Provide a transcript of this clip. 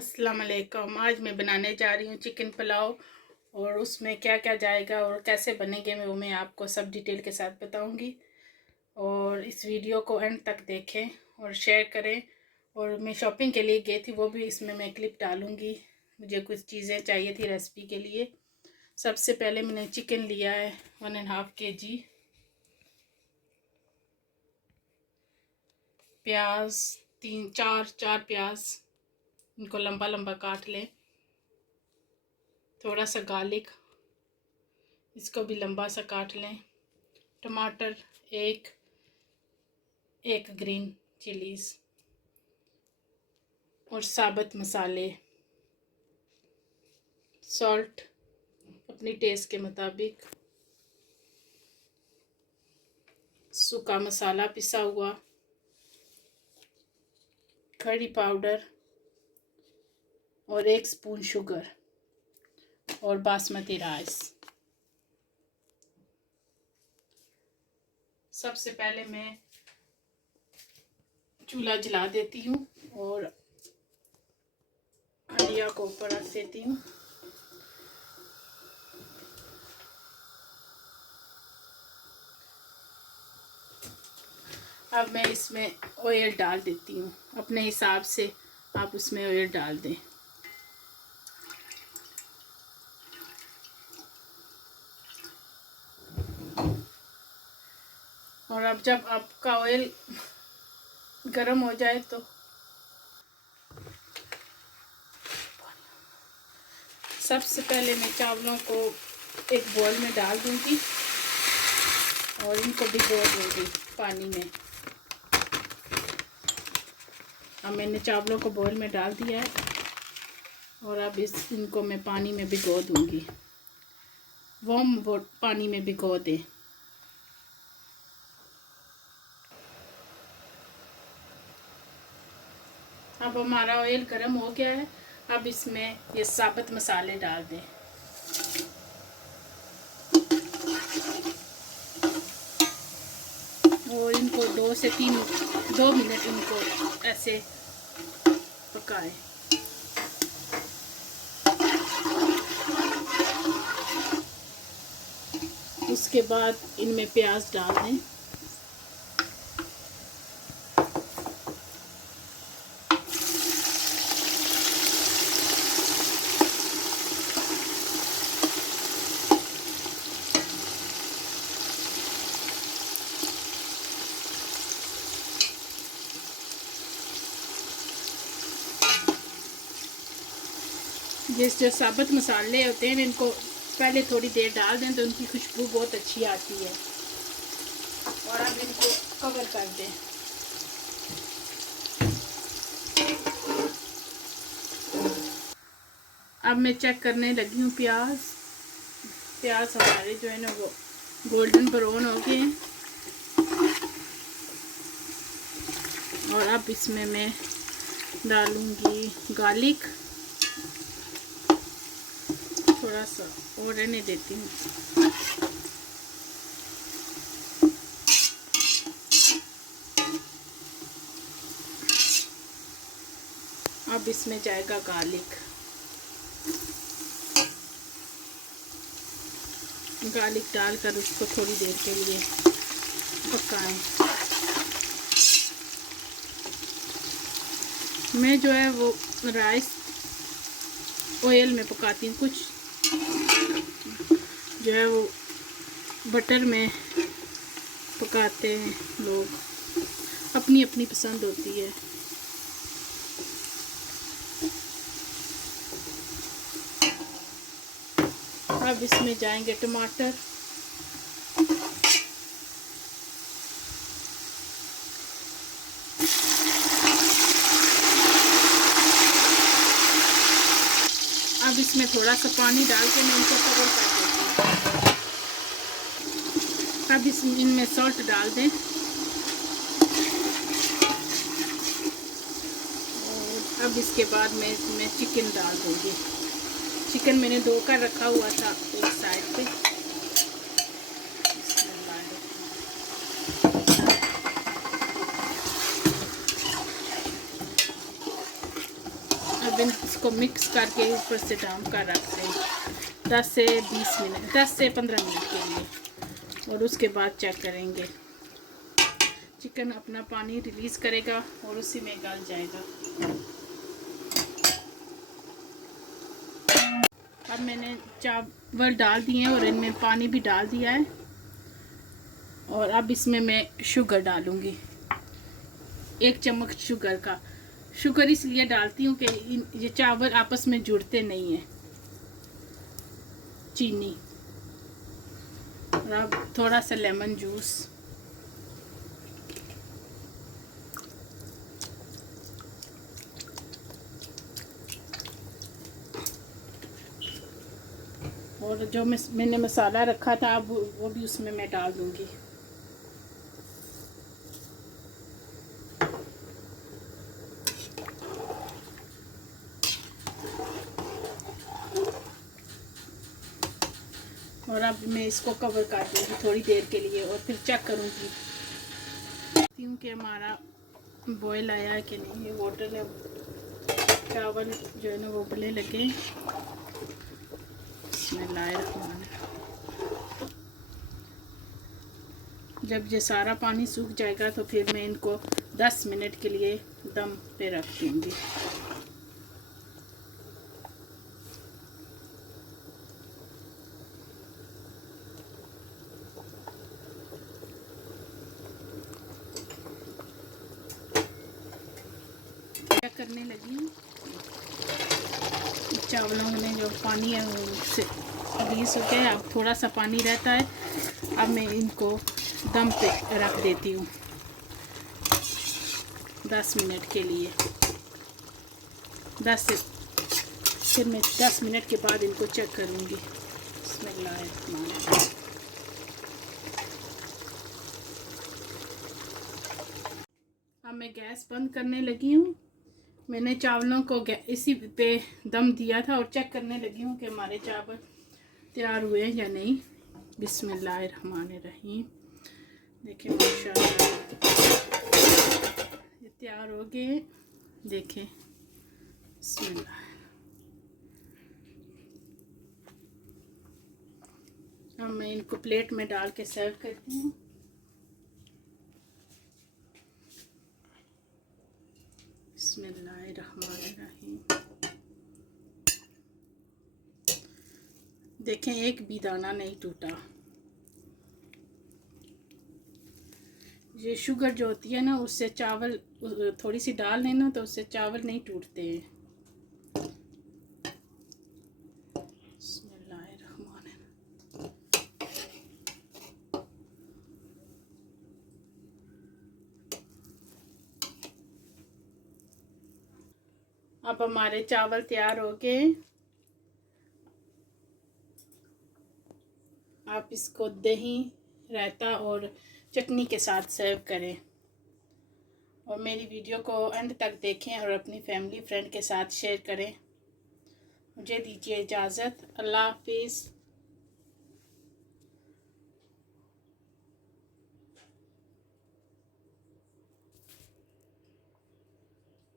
अस्सलाम वालेकुम। आज मैं बनाने जा रही हूँ चिकन पुलाव और उसमें क्या क्या जाएगा और कैसे बनेंगे मैं आपको सब डिटेल के साथ बताऊँगी। और इस वीडियो को एंड तक देखें और शेयर करें। और मैं शॉपिंग के लिए गई थी, वो भी इसमें मैं क्लिप डालूँगी। मुझे कुछ चीज़ें चाहिए थी रेसिपी के लिए। सबसे पहले मैंने चिकन लिया है 1.5 kg। प्याज चार प्याज, इनको लंबा लंबा काट लें। थोड़ा सा गार्लिक, इसको भी लंबा सा काट लें। टमाटर एक ग्रीन चिलीज़ और साबुत मसाले, सॉल्ट अपनी टेस्ट के मुताबिक, सूखा मसाला पिसा हुआ, करी पाउडर और 1 स्पून शुगर और बासमती राइस। सबसे पहले मैं चूल्हा जला देती हूँ और हंडिया को ऊपर रख देती हूँ। अब मैं इसमें ऑयल डाल देती हूँ, अपने हिसाब से आप उसमें ऑयल डाल दें। और अब जब आपका ऑयल गरम हो जाए तो सबसे पहले मैं चावलों को एक बोल में डाल दूंगी और इनको भिगो दूंगी पानी में। अब मैंने चावलों को बोल में डाल दिया है और अब इनको मैं पानी में भिगो दूंगी। वार्म पानी में भिगो दें। अब हमारा ऑयल गर्म हो गया है। अब इसमें ये साबुत मसाले डाल दें। और इनको 2 मिनट इनको ऐसे पकाएं। उसके बाद इनमें प्याज डाल दें। जो साबुत मसाले होते हैं इनको पहले थोड़ी देर डाल दें तो उनकी खुशबू बहुत अच्छी आती है। और अब इनको कवर कर दें। अब मैं चेक करने लगी हूँ प्याज हमारे जो है ना वो गोल्डन ब्राउन हो गए हैं। और अब इसमें मैं डालूँगी गार्लिक, थोड़ा सा और रहने देती हूँ। अब इसमें जाएगा गार्लिक डालकर उसको थोड़ी देर के लिए पकाएं। मैं जो है वो राइस ऑयल में पकाती हूँ, कुछ जो है वो बटर में पकाते हैं लोग, अपनी अपनी पसंद होती है। अब इसमें जाएंगे टमाटर, अब इसमें थोड़ा सा पानी डाल के मैं इनको कवर कर देती हूँ। अब इनमें सॉल्ट डाल दें और अब इसके बाद मैं इसमें चिकन डाल दूँगी। चिकन मैंने धोकर रखा हुआ था एक साइड पे। अब अब इसको मिक्स करके ऊपर से ढाँप कर रखते हैं 10 से 20 मिनट, 10 से 15 मिनट के लिए। और उसके बाद चेक करेंगे। चिकन अपना पानी रिलीज़ करेगा और उसी में गल जाएगा। अब मैंने चावल डाल दिए हैं और इनमें पानी भी डाल दिया है। और अब इसमें मैं शुगर डालूँगी, 1 चम्मच शुगर का। शुगर इसलिए डालती हूँ कि ये चावल आपस में जुड़ते नहीं हैं। चीनी और अब थोड़ा सा लेमन जूस। और जो मैंने मसाला रखा था अब वो भी उसमें मैं डाल दूँगी। और अब मैं इसको कवर कर दूँगी थोड़ी देर के लिए और फिर चेक करूँगी कि हमारा बॉयल आया है कि नहीं। ये वाटर है, चावल जो है ना वो उबलने लगे। बिस्मिल्लाहिर्रहमानिर्रहीम। जब ये सारा पानी सूख जाएगा तो फिर मैं इनको 10 मिनट के लिए दम पे रख दूँगी। क्या करने लगी हूँ, चावलों में जो पानी है वो से रिलीज हो गया। अब थोड़ा सा पानी रहता है। अब मैं इनको दम पे रख देती हूँ 10 मिनट के लिए। 10 से फिर मैं 10 मिनट के बाद इनको चेक करूँगी। बिस्मिल्लाहिर्रहमानिर्रहीम। अब मैं गैस बंद करने लगी हूँ। मैंने चावलों को इसी पे दम दिया था और चेक करने लगी हूँ कि हमारे चावल तैयार हुए हैं या नहीं। बिस्मिल्लाहिर्रहमानिर्रहीम। देखिए माशाल्लाह ये तैयार हो गए। देखें, बिस्मिल्लाह। अब मैं इनको प्लेट में डाल के सर्व करती हूँ। बिस्मिल्लाहिर्रहमानिर्रहीम। देखें, एक भी दाना नहीं टूटा। ये शुगर जो होती है ना, उससे चावल थोड़ी सी डाल लेना तो उससे चावल नहीं टूटते हैं। अब हमारे चावल तैयार हो गए। आप इसको दही, रायता और चटनी के साथ सर्व करें। और मेरी वीडियो को एंड तक देखें और अपनी फैमिली फ्रेंड के साथ शेयर करें। मुझे दीजिए इजाज़त। अल्लाह हाफिज़।